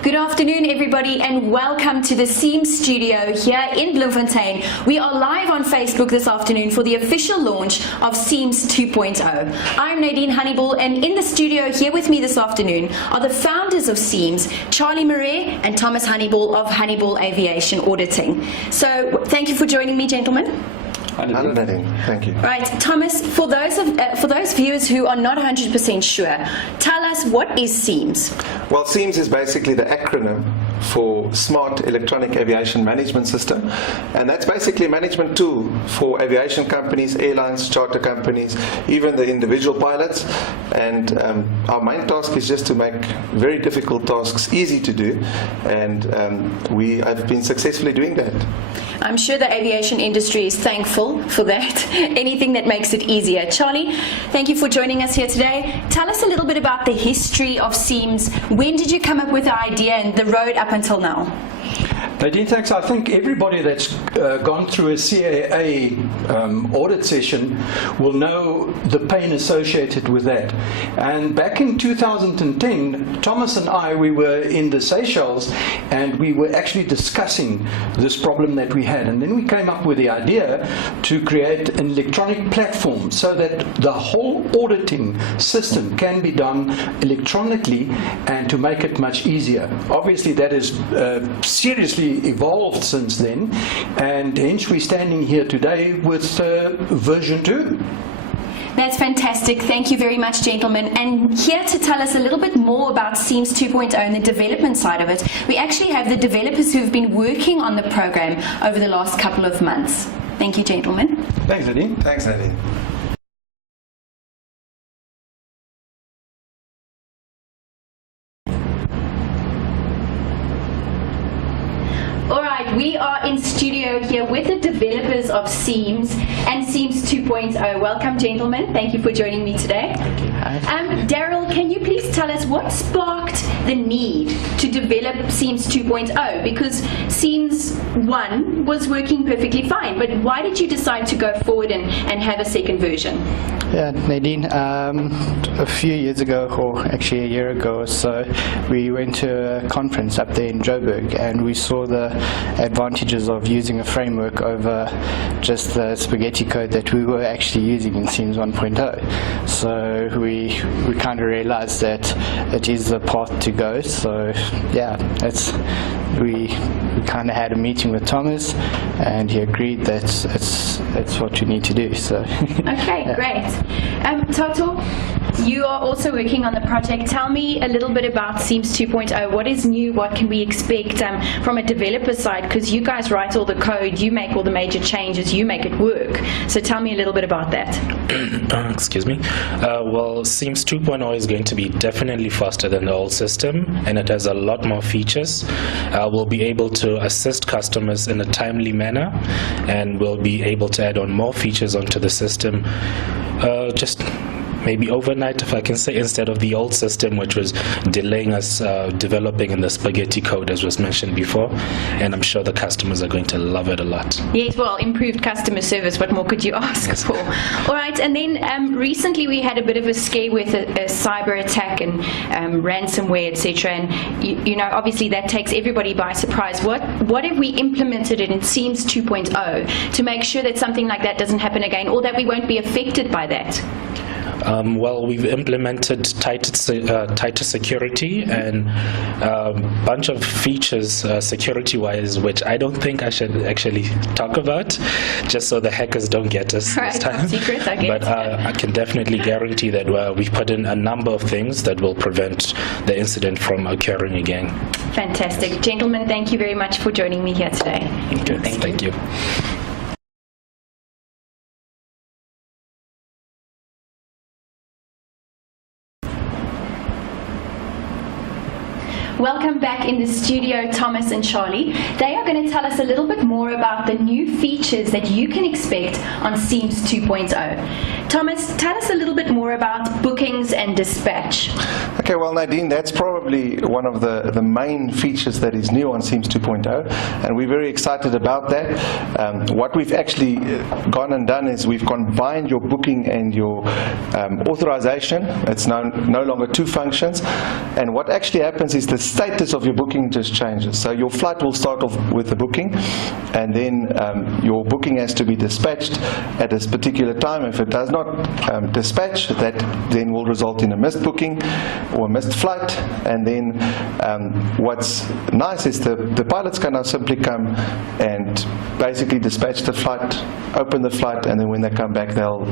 Good afternoon, everybody, and welcome to the SEAMS studio here in Bloemfontein. We are live on Facebook this afternoon for the official launch of SEAMS 2.0. I'm Nadine Honiball, and in the studio here with me this afternoon are the founders of SEAMS, Charlie Murray and Thomas Honiball of Honiball Aviation Auditing. So, thank you for joining me, gentlemen. Hello, Nadine. Thank you. Right, Thomas, for those viewers who are not 100% sure, tell us, what is SEAMS? Well, SEAMS is basically the acronym for Smart Electronic Aviation Management System, and that's basically a management tool for aviation companies, airlines, charter companies, even the individual pilots. And our main task is just to make very difficult tasks easy to do, and we have been successfully doing that. I'm sure the aviation industry is thankful for that. Anything that makes it easier. Charlie, thank you for joining us here today. Tell us a little bit about the history of SEAMS. When did you come up with the idea and the road up until now? Nadine, thanks. I think everybody that's gone through a CAA audit session will know the pain associated with that. And back in 2010, Thomas and I, we were in the Seychelles, and we were actually discussing this problem that we had. And then we came up with the idea to create an electronic platform so that the whole auditing system can be done electronically and to make it much easier. Obviously, that is seriously evolved since then, and hence we're standing here today with version 2. That's fantastic. Thank you very much, gentlemen. And here to tell us a little bit more about SEAMS 2.0 and the development side of it, we actually have the developers who've been working on the program over the last couple of months. Thank you, gentlemen. Thanks, Nadine. Thanks, Nadine. We are in studio here with the developers of SEAMS and SEAMS 2.0. Welcome, gentlemen. Thank you for joining me today. Thank you. Daryl, can you please tell us what sparked the need to develop SEAMS 2.0? Because SEAMS 1 was working perfectly fine, but why did you decide to go forward and have a second version? Yeah, Nadine, a few years ago, or actually a year ago or so, we went to a conference up there in Joburg, and we saw the advantages of using a framework over just the spaghetti code that we were actually using in SEAMS 1.0. So we kind of realized that it is the path to go. So yeah, we kind of had a meeting with Thomas, and he agreed that it's what you need to do. So okay, yeah. Great. Toto, you are also working on the project. Tell me a little bit about SEAMS 2.0. What is new? What can we expect from a developer side? Because you guys write all the code, you make all the major changes, you make it work. So tell me a little bit about that. Excuse me. Well, SEAMS 2.0 is going to be definitely faster than the old system, and it has a lot more features. We'll be able to assist customers in a timely manner, and we'll be able to add on more features onto the system. Just maybe overnight, if I can say, instead of the old system, which was delaying us developing in the spaghetti code, as was mentioned before. And I'm sure the customers are going to love it a lot. Yes, well, improved customer service, what more could you ask for? All right, and then recently we had a bit of a scare with a cyber attack and ransomware, etc. And you know, obviously that takes everybody by surprise. What have we implemented in SEAMS 2.0 to make sure that something like that doesn't happen again, or that we won't be affected by that? Well, we've implemented tighter security and a bunch of features security-wise, which I don't think I should actually talk about, just so the hackers don't get us this time. Secret, I guess. But I can definitely guarantee that we've put in a number of things that will prevent the incident from occurring again. Fantastic. Gentlemen, thank you very much for joining me here today. Okay, thank you. Welcome back in the studio, Thomas and Charlie. They are going to tell us a little bit more about the new features that you can expect on SEAMS 2.0. Thomas, tell us a little bit more about bookings and dispatch. Okay, well, Nadine, that's probably one of the main features that is new on SEAMS 2.0, and we're very excited about that. What we've actually gone and done is we've combined your booking and your authorization. It's no longer two functions, and what actually happens is the status of your booking just changes. So your flight will start off with the booking, and then your booking has to be dispatched at this particular time. If it does not dispatch, that then will result in a missed booking or a missed flight. And then what's nice is the pilots can now simply come and basically dispatch the flight, open the flight, and then when they come back they'll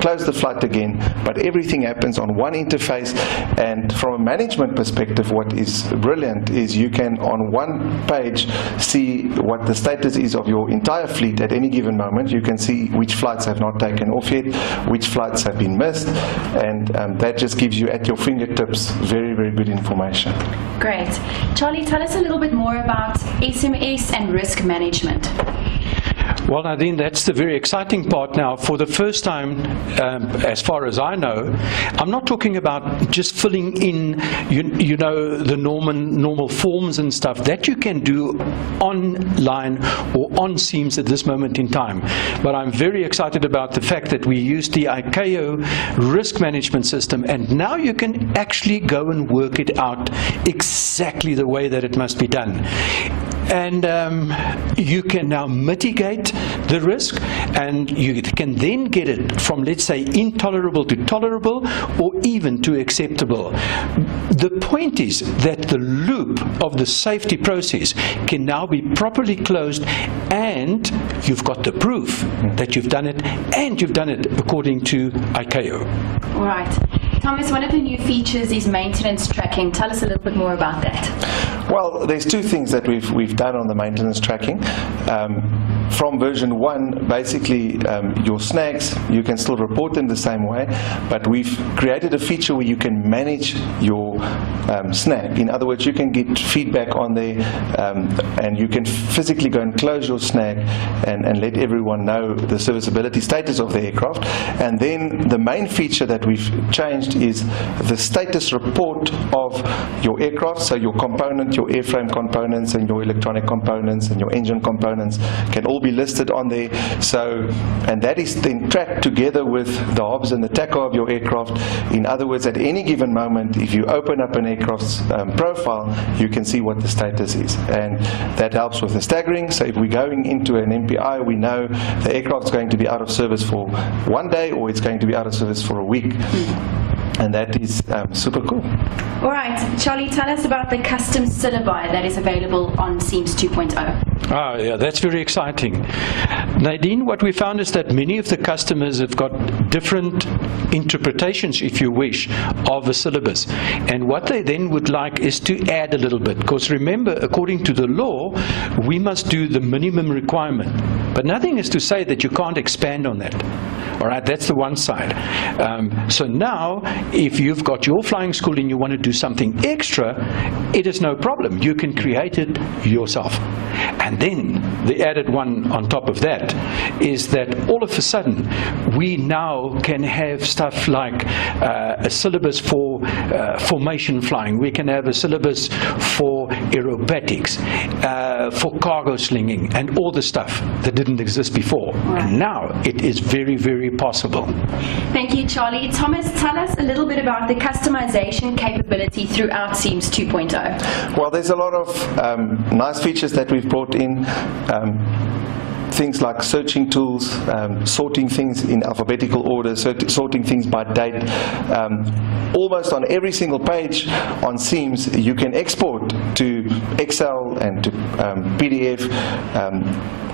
close the flight again. But everything happens on one interface, and from a management perspective, what is brilliant is you can on one page see what the status is of your entire fleet at any given moment. You can see which flights have not taken off yet, which flights have been missed, and that just gives you at your fingertips very, very good information. Great. Charlie, tell us a little bit more about SMS and risk management. Well, Nadine, that's the very exciting part now. For the first time, as far as I know, I'm not talking about just filling in, you know, the normal forms and stuff. That you can do online or on SEAMS at this moment in time. But I'm very excited about the fact that we use the ICAO risk management system, and now you can actually go and work it out exactly the way that it must be done. And you can now mitigate the risk, and you can then get it from, let's say, intolerable to tolerable, or even to acceptable. The point is that the loop of the safety process can now be properly closed, and you've got the proof that you've done it, and you've done it according to ICAO. All right. Thomas, one of the new features is maintenance tracking. Tell us a little bit more about that. Well, there's two things that we've done on the maintenance tracking. From version 1, basically your snags, you can still report them the same way, but we've created a feature where you can manage your snag. In other words, you can get feedback on there, and you can physically go and close your snag and let everyone know the serviceability status of the aircraft. And then the main feature that we've changed is the status report of your aircraft. So your component, your airframe components, and your electronic components, and your engine components can all be listed on there. So, and that is then tracked together with the hobs and the tacho of your aircraft. In other words, at any given moment, if you open up an aircraft's profile, you can see what the status is, and that helps with the staggering. So if we're going into an MPI, we know the aircraft's going to be out of service for 1 day, or it's going to be out of service for a week. And that is super cool. All right, Charlie, tell us about the custom syllabi that is available on SEAMS 2.0. Oh, yeah, that's very exciting. Nadine, what we found is that many of the customers have got different interpretations, if you wish, of a syllabus. And what they then would like is to add a little bit. Because remember, according to the law, we must do the minimum requirement. But nothing is to say that you can't expand on that. All right, that's the one side. So now, if you've got your flying school and you want to do something extra, it is no problem. You can create it yourself. And then the added one on top of that is that all of a sudden, we now can have stuff like a syllabus for formation flying. We can have a syllabus for aerobatics, for cargo slinging, and all the stuff that didn't exist before. Right. And now it is very, very possible. Thank you, Charlie. Thomas, tell us a little bit about the customization capability throughout SEAMS 2.0. Well, there's a lot of nice features that we've brought in. Things like searching tools, sorting things in alphabetical order, sorting things by date. Almost on every single page on SEAMS, you can export to Excel and to PDF,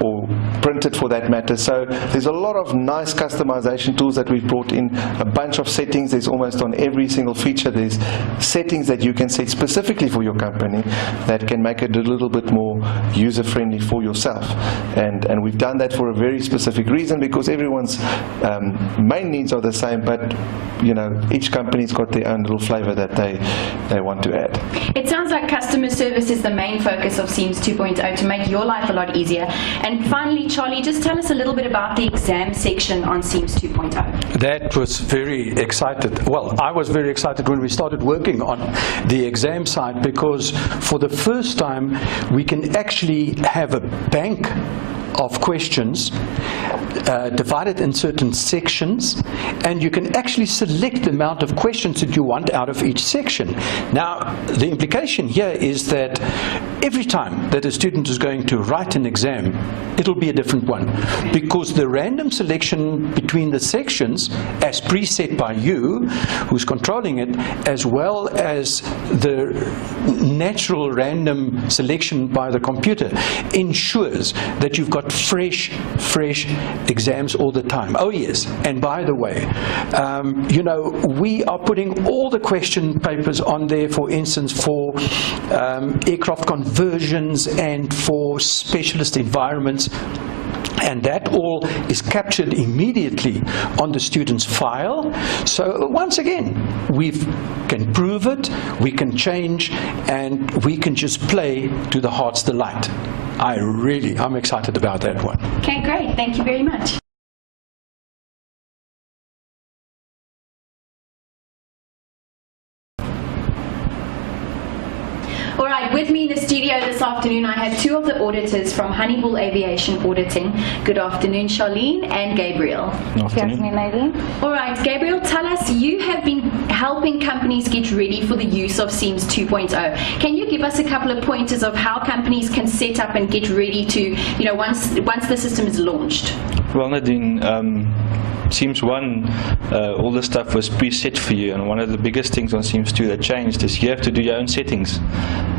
or print it for that matter. So there's a lot of nice customization tools that we've brought in, a bunch of settings. There's almost on every single feature, there's settings that you can set specifically for your company that can make it a little bit more user-friendly for yourself. And we've done that for a very specific reason, because everyone's main needs are the same, but you know, each company's got their own little flavor that they want to add. It sounds like customer service is the main focus of SEAMS 2.0 to make your life a lot easier. And finally, Charlie, just tell us a little bit about the exam section on SEAMS 2.0. That was very excited. Well, I was very excited when we started working on the exam side, because for the first time we can actually have a bank of questions divided in certain sections, and you can actually select the amount of questions that you want out of each section. Now, the implication here is that every time that a student is going to write an exam, it'll be a different one, because the random selection between the sections, as preset by you, who's controlling it, as well as the natural random selection by the computer, ensures that you've got fresh exams all the time. Oh yes, and by the way, you know, we are putting all the question papers on there, for instance, for aircraft conversions and for specialist environments. And that all is captured immediately on the student's file. So once again, we can prove it, we can change, and we can just play to the heart's delight. I'm excited about that one. Okay, great. Thank you very much. All right, with me in the studio this afternoon, I have two of the auditors from Honiball Aviation Auditing. Good afternoon, Sharlien and Gabriel. Good afternoon, Nadine. All right, Gabriel, tell us, you have been helping companies get ready for the use of SEAMS 2.0. Can you give us a couple of pointers of how companies can set up and get ready to, you know, once the system is launched? Well, Nadine, SEAMS 1, all the stuff was preset for you, and one of the biggest things on SEAMS 2 that changed is you have to do your own settings.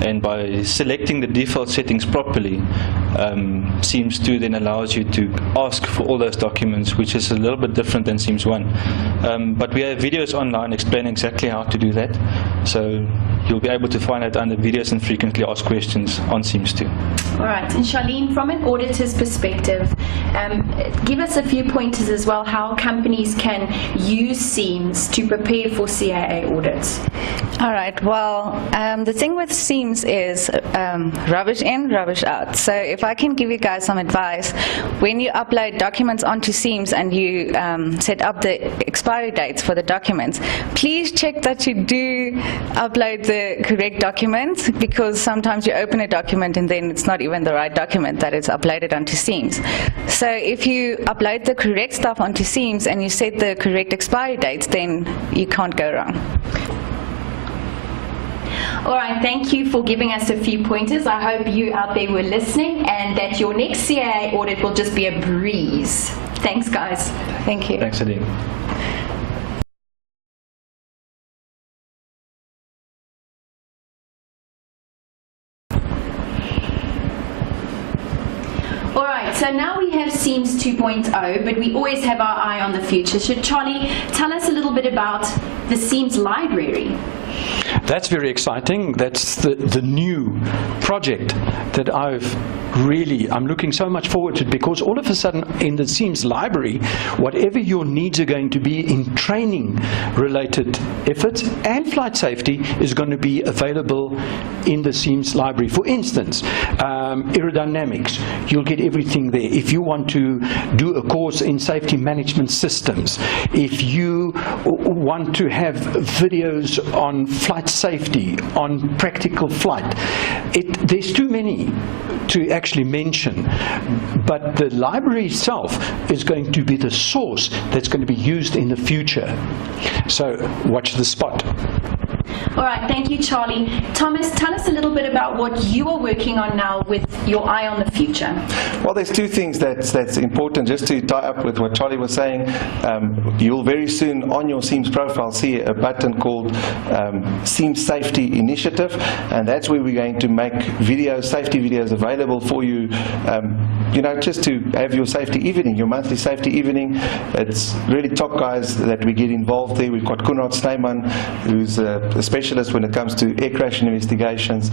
And by selecting the default settings properly, SEAMS 2 then allows you to ask for all those documents, which is a little bit different than SEAMS 1. But we have videos online explaining exactly how to do that. So you'll be able to find out under videos and frequently asked questions on SEAMS 2. All right, and Sharlien, from an auditor's perspective, give us a few pointers as well how companies can use SEAMS to prepare for CAA audits. All right, well, the thing with SEAMS is rubbish in, rubbish out. So if I can give you guys some advice, when you upload documents onto SEAMS and you set up the expiry dates for the documents, please check that you do upload the correct documents, because sometimes you open a document and then it's not even the right document that is uploaded onto SEAMS. So if you upload the correct stuff onto SEAMS and you set the correct expiry dates, then you can't go wrong. All right, thank you for giving us a few pointers. I hope you out there were listening and that your next CAA audit will just be a breeze. Thanks, guys. Thank you. Thanks, Nadine. All right, so now we have SEAMS 2.0, but we always have our eye on the future. So Charlie, tell us a little bit about the SEAMS library. That's very exciting. That's the new project that I'm looking so much forward to, because all of a sudden in the SEAMS library, whatever your needs are going to be in training related efforts and flight safety is going to be available in the SEAMS library. For instance, aerodynamics, you'll get everything there. If you want to do a course in safety management systems, if you want to have videos on flight safety, on practical flight, there's too many to actually mention, but the library itself is going to be the source that's going to be used in the future. So watch the spot. All right, thank you, Charlie. Thomas, tell us a little bit about what you are working on now with your eye on the future. Well, there's two things that's important, just to tie up with what Charlie was saying. You'll very soon on your SEAMS profile see a button called SEAMS Safety Initiative, and that's where we're going to make videos, safety videos available for you, you know, just to have your safety evening, your monthly safety evening. It's really top guys that we get involved there. We've got Kunrad Snyman, who's a specialist when it comes to air crash investigations.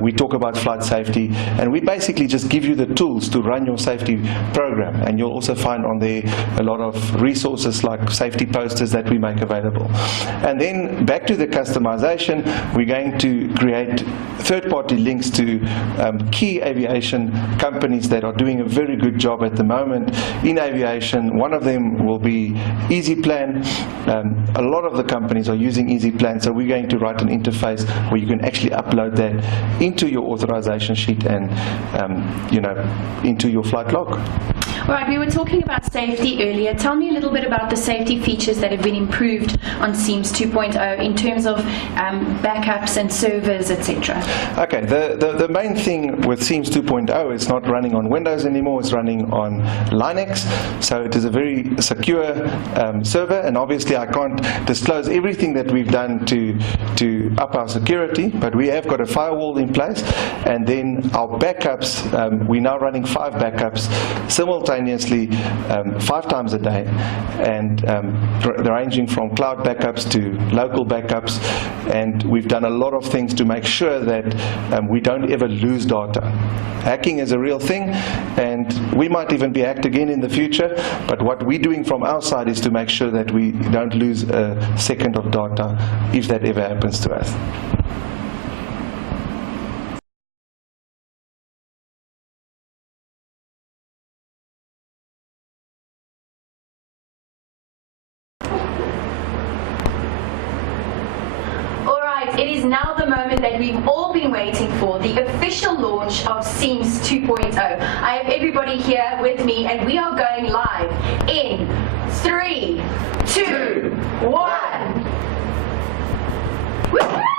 We talk about flight safety, and we basically just give you the tools to run your safety program. And you'll also find on there a lot of resources like safety posters that we make available. And then back to the customization, we're going to create third-party links to key aviation companies that are doing a very good job at the moment in aviation. One of them will be EasyPlan. A lot of the companies are using EasyPlan, so we're going to write an interface where you can actually upload that into your authorization sheet and into your flight log. All right, we were talking about safety earlier. Tell me a little bit about the safety features that have been improved on SEAMS 2.0 in terms of backups and servers, etc. Okay, the main thing with SEAMS 2.0 is not running on Windows anymore, it's running on Linux, so it is a very secure server, and obviously I can't disclose everything that we've done to up our security, but we have got a firewall in place, and then our backups, we're now running 5 backups simultaneously 5 times a day, and ranging from cloud backups to local backups, and we've done a lot of things to make sure that we don't ever lose data. Hacking is a real thing, and we might even be hacked again in the future, but what we're doing from our side is to make sure that we don't lose a second of data if that ever happens to us. It is now the moment that we've all been waiting for, the official launch of SEAMS 2.0. I have everybody here with me, and we are going live in 3, 2, 1. Woo-hoo!